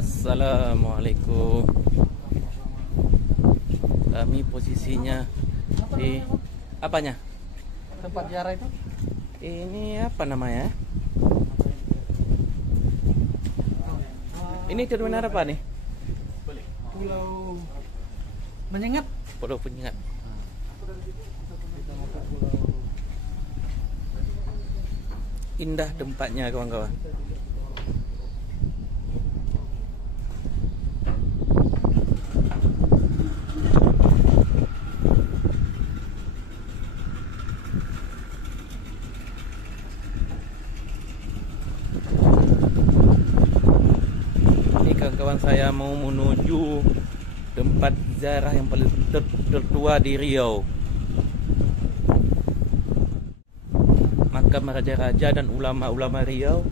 Assalamualaikum. Kami posisinya di apanya? Tempat ziarah itu? Ini apa namanya? Ini terminal apa nih? Pulau Menyengat. Pulau Penyengat. Indah tempatnya kawan-kawan. Ini kawan-kawan, saya mau menuju tempat ziarah yang paling tertua di Riau. Makam raja-raja dan ulama-ulama Riau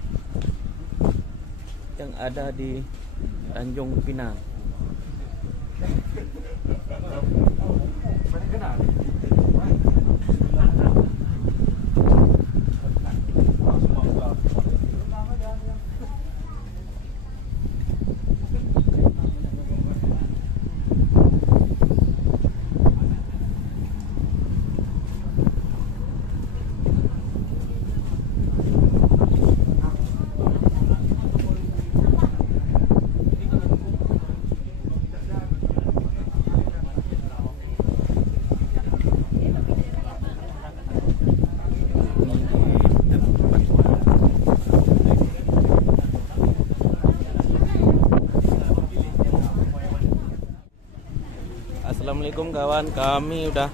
yang ada di Tanjung Pinang. Assalamualaikum kawan, kami udah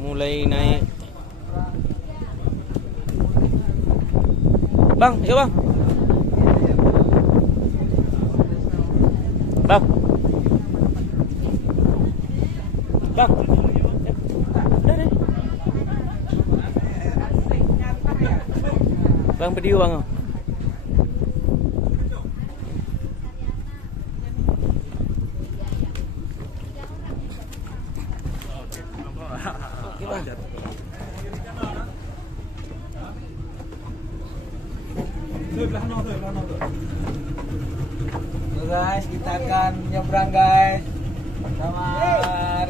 mulai naik. Bang, yuk bang. Bang. Bang. Bang video bang. Guys, kita akan nyebrang guys sama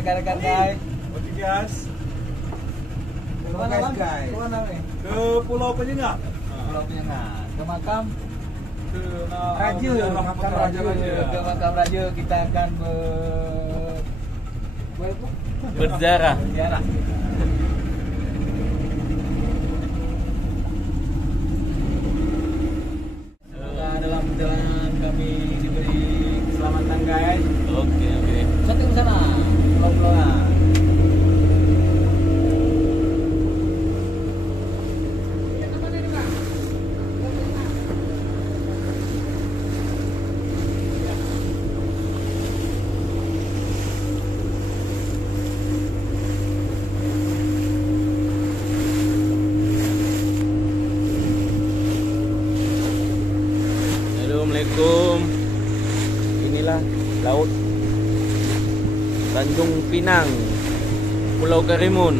rekan-rekan guys. Oke guys, Guys, ke Pulau Penyengat. Pulau Penyengat, ke makam Ke Raja, makam Raja. Ke makam Raja kita akan Berziarah. berziarah. Dalam perjalanan kami diberi keselamatan guys. Oke. Sampai ke sana, pulau-pulauan. Assalamualaikum. Inilah laut Tanjung Pinang, Pulau Karimun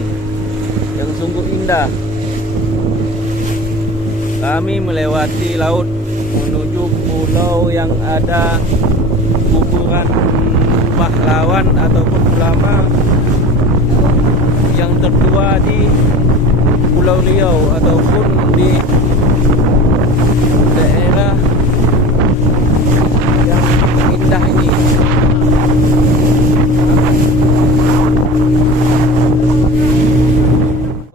yang sungguh indah. Kami melewati laut menuju pulau yang ada kuburan pahlawan ataupun ulama yang tertua di Pulau Riau ataupun di daerah yang indah ini.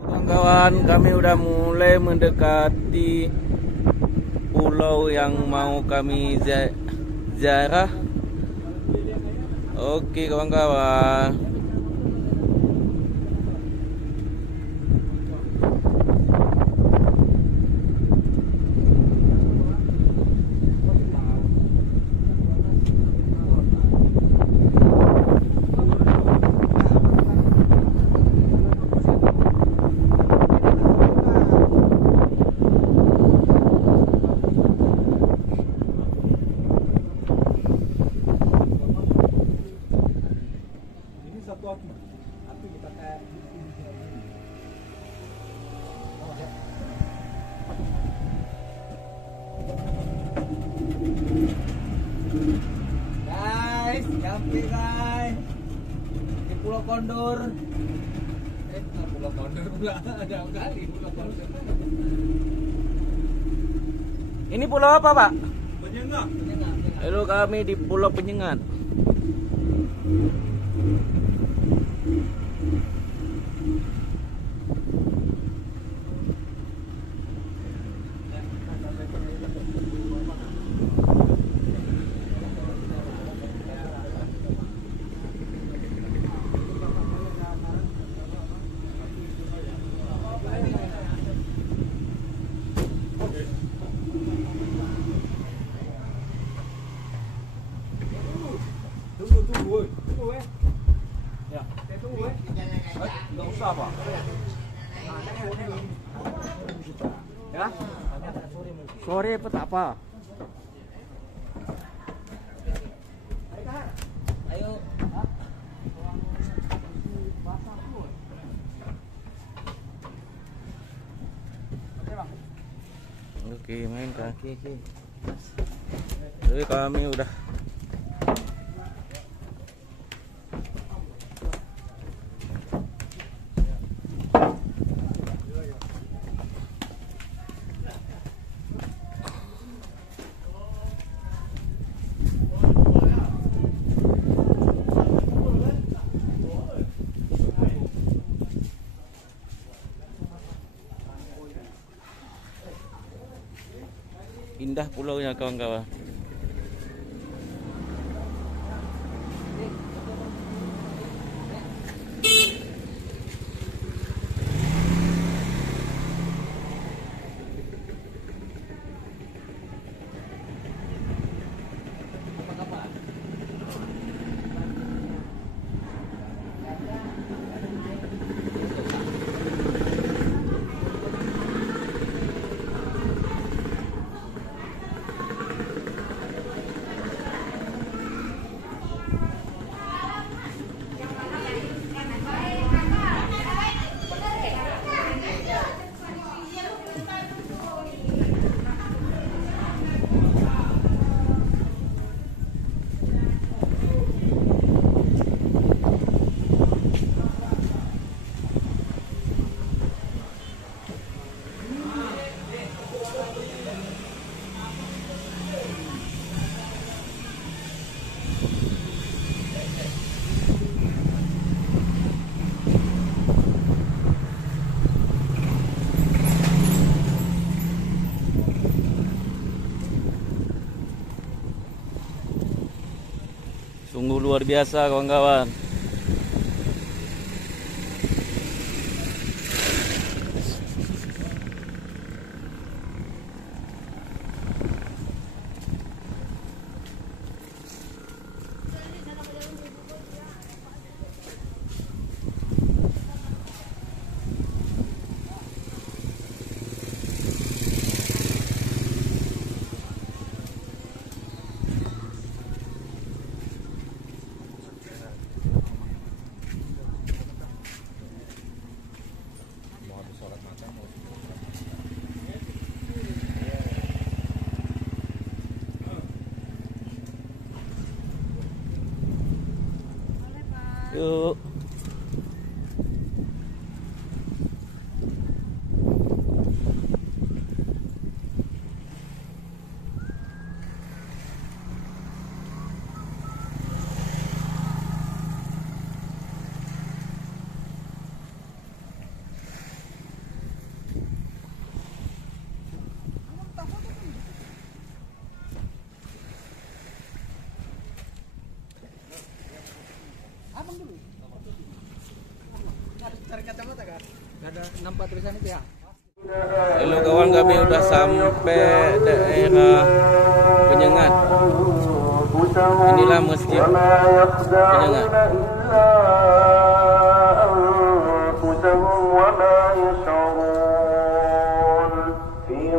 Kawan-kawan, kami udah mulai mendekati pulau yang mau kami ziarah. Oke kawan-kawan. sampai guys di Pulau Kondor. Pulau Kondor pula ada kali Pulau Kondor. Ini pulau apa, Pak? Penyengat. Lalu kami di Pulau Penyengat. Tunggu, weh. Ya. Enggak usah, Pak. Ya. Sore apa tak apa? Ayo. Oke, main kaki. Jadi kami udah indah pulaunya kawan-kawan. Sungguh luar biasa kawan-kawan. Yuk. Cari kacamata kan? Gak ada nampak tulisan itu ya? Halo kawan, kami udah sampai daerah Penyengat. Inilah masjid Penyengat.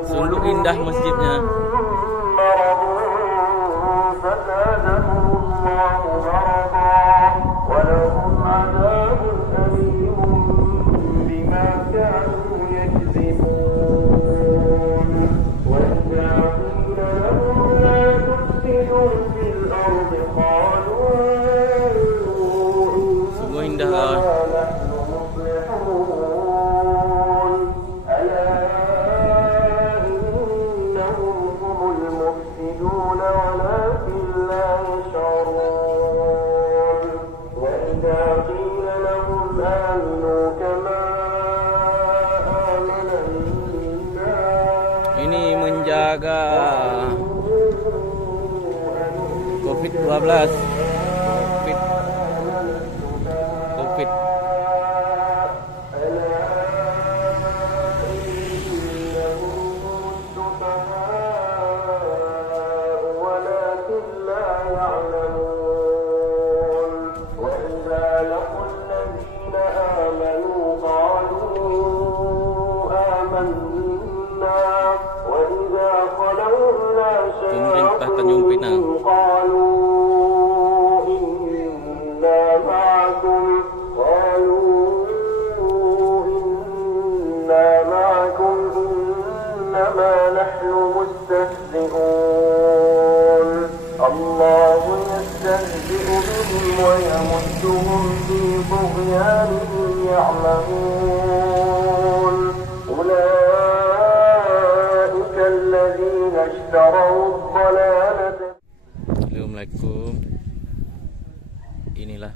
Sungguh indah masjidnya. في الأرض قالوا COVID-12. COVID. Pemerintah Tanjung Pinang. الله يستهزئ بهم ويمدهم في طغيانهم يعمهون أولئك الذين اشتروا الضلالة. Assalamualaikum. Inilah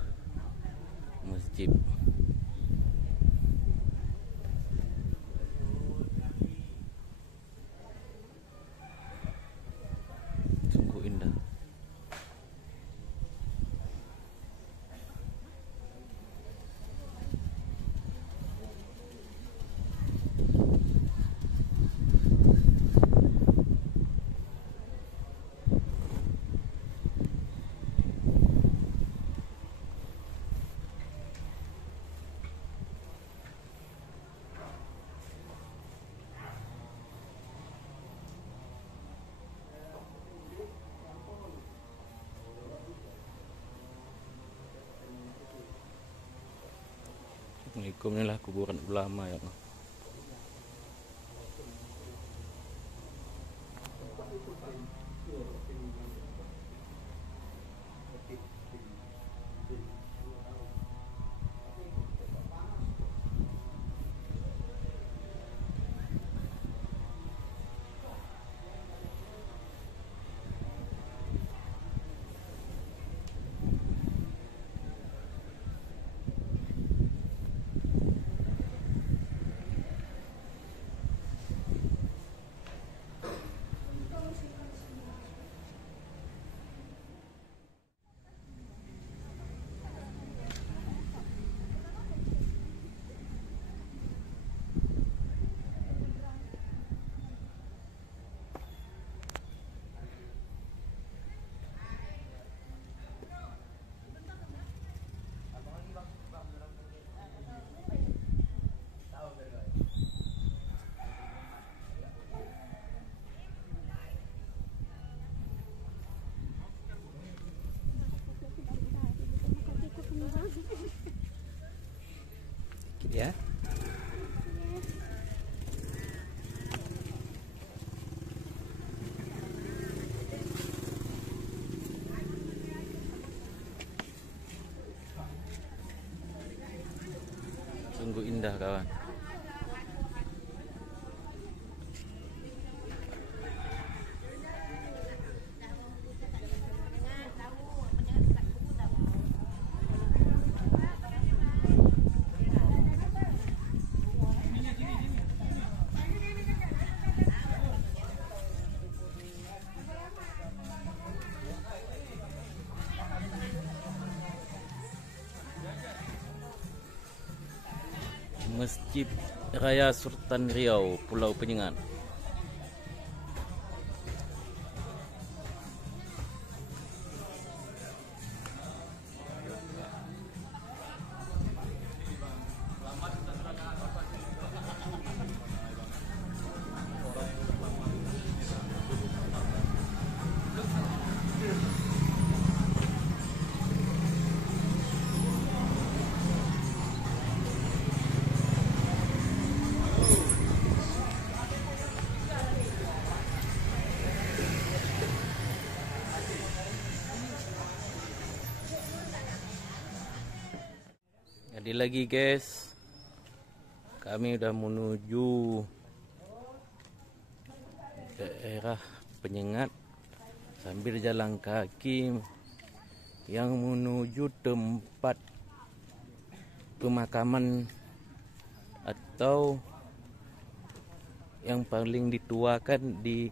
masjid. Sungguh indah. Assalamualaikum, inilah kuburan ulama ya. Ya. Sungguh indah kawan. Masjid Raya Sultan Riau, Pulau Penyengat. Jadi lagi guys, kami udah menuju daerah Penyengat sambil jalan kaki yang menuju tempat pemakaman atau yang paling dituakan di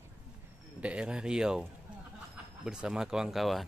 daerah Riau bersama kawan-kawan.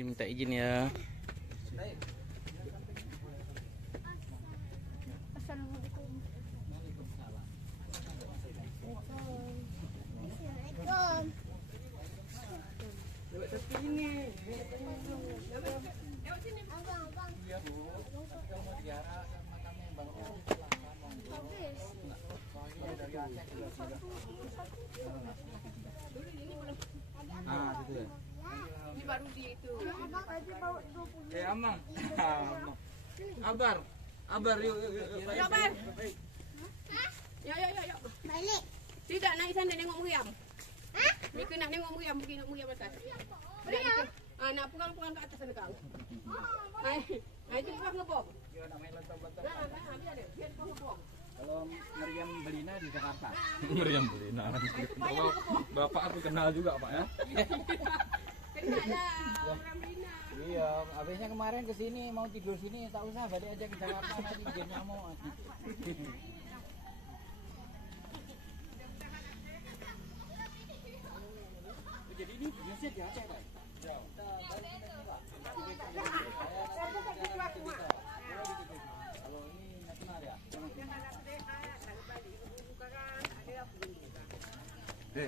minta izin ya. Assalamualaikum. Waalaikumsalam. Assalamualaikum. Abang, abang. Iya Bu, tapi kalau mau ziarah ke makamnya Bang Ul, silakan monggo. Habis. Soalnya dari Aceh juga sudah. Ah, gitu ya. Ini baru di itu. Abang aja bawa 20. Amang. Amang. Abar. Abar yuk. Yuk, Bar. Yuk. Balik. Tidak naik sana nengok meriam. Hah? Ni kena nengok meriam, pergi nak meriam atas. Meriam? Nak pegang-pegang ke atas sana kau. Itu pegang ngebom. Ya namanya lantang-lantang. Nah, dia ada. Dia pegang ngebom. Kalau Meriam Belina di Jakarta. Meriam Belina. Bapak aku kenal juga Pak ya. Kenal lah orang Bina. Iya, habisnya kemarin ke sini mau tidur sini, tak usah balik aja ke Jakarta nanti bikin nyamuk. Jadi ini biasanya di Aceh kan? Ya. Kalau ini nasional ya?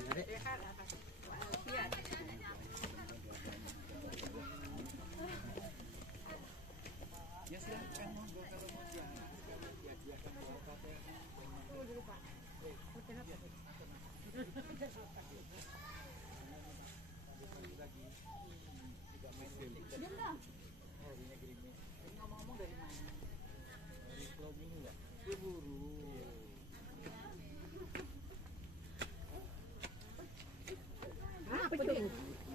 Adik. Ya silakan monggo kalau mau ziarah sekalian dihadiahkan bawa pakai. Oh, ini gerimis. Ini ngomong-ngomong dari mana? Dari Pulau Bulu ya? Ciburu. Apa itu?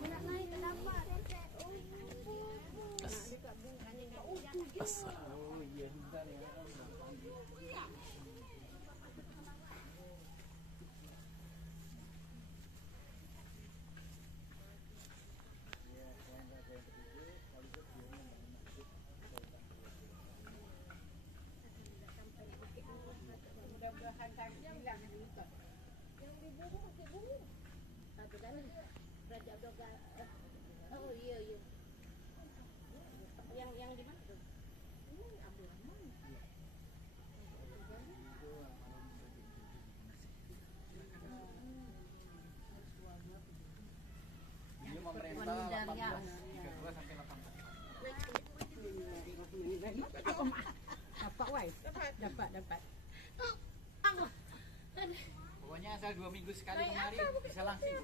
Nak naik ke dapat. Oh iya, bentar ya. Mudah-mudahan tak hilang juga. Yang di Buru, Bukit Buru. Satu kan Raja Doga. Oh iya. Yang di mana tuh? Ini Abdul Rahman. Ini pemerintah 18.32 sampai 18. Dapat wai. Dapat. Pokoknya asal 2 minggu sekali kemari bisa langsing.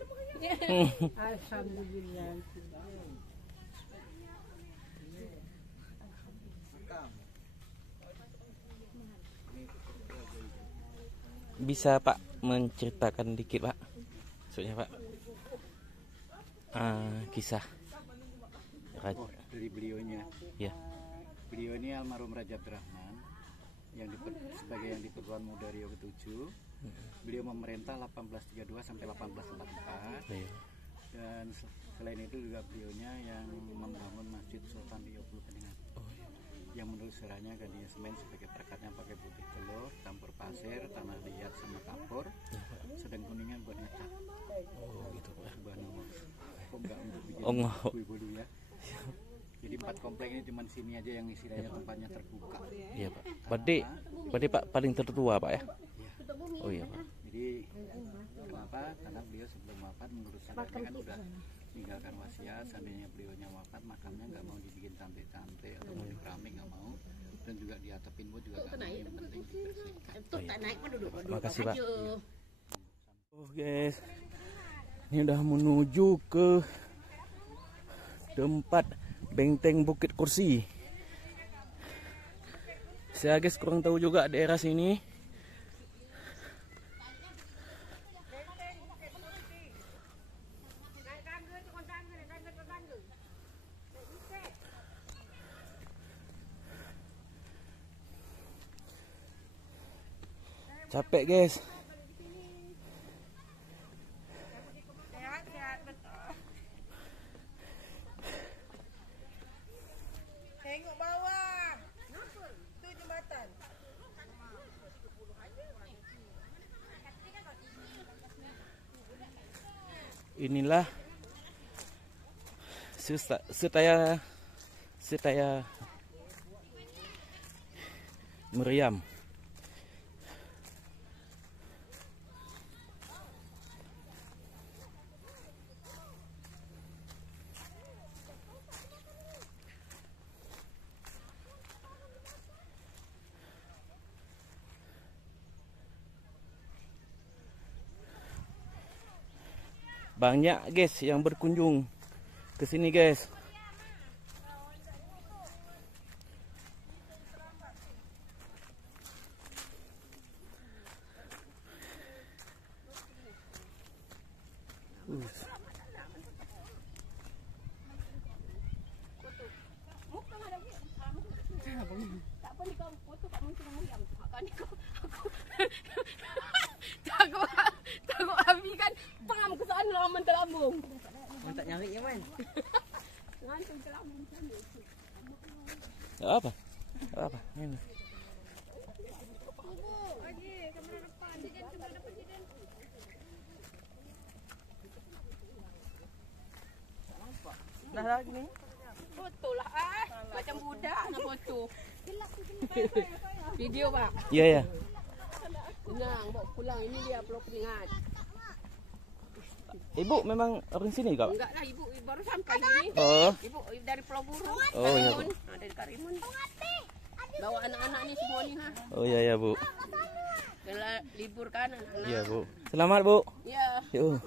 Alhamdulillah. Bisa Pak menceritakan dikit Pak? Maksudnya Pak, kisah Oh, dari beliaunya. ya. Beliau ini almarhum Raja Abdurrahman sebagai yang diperluan Muda Riau ke-7. Beliau memerintah 1832 sampai 1844. Iya. Dan selain itu juga beliaunya yang membangun Masjid Sultan Riau Pulau Penyengat. Yang menurut sejarahnya gantinya semen sebagai perekatnya pakai putih telur, campur pasir, tanah liat sama kapur, sedang kuningan buat ngecat. Oh gitu Pak. Subhanallah. Kok enggak untuk bikin enggak. kue bolu ya? Jadi 4 komplek ini cuma sini aja yang istilahnya tempatnya terbuka. Iya Pak. Berarti Pak paling tertua Pak ya? Oh iya Pak. Jadi kenapa? Karena beliau sebelum wafat menurut sadarnya kan udah meninggalkan wasiat. Seandainya beliaunya wafat makamnya nggak mau dibikin cantik-cantik atau mau di keramik nggak mau, dan juga di atapin pun juga nggak mau, yang penting dibersihkan. Itu tak naik pun duduk. Makasih Pak. Oh guys, ini udah menuju ke tempat Benteng Bukit Kursi. Saya guys kurang tahu juga daerah sini. Capek guys. Sehat betul. Tengok bawah. Itu jembatan. Inilah Setaya meriam. Banyak guys yang berkunjung ke sini guys. Tak apa ni kau foto kat muka Meriam. Kau ni kau aku takut Abi kan pam ke sana lama terlambung. Orang tak nyari je man. Ngantung terlambung sana. Tak apa. Tak apa. Ini. Dah lagi ni. Foto lah macam budak nak foto. Video pak. Ya ya. Tenang, bawa pulang. Ini dia pulau Peringat. Ibu memang orang sini kak? Enggak lah, ibu baru sampai sini. Oh. Ibu dari Pulau Burung. Oh, ya, Bu. Dari Karimun. Bawa anak-anak ni semua ni ha. Oh ya ya Bu. Bila libur kan anak-anak. Ya Bu. Selamat Bu. Ya. Yuk.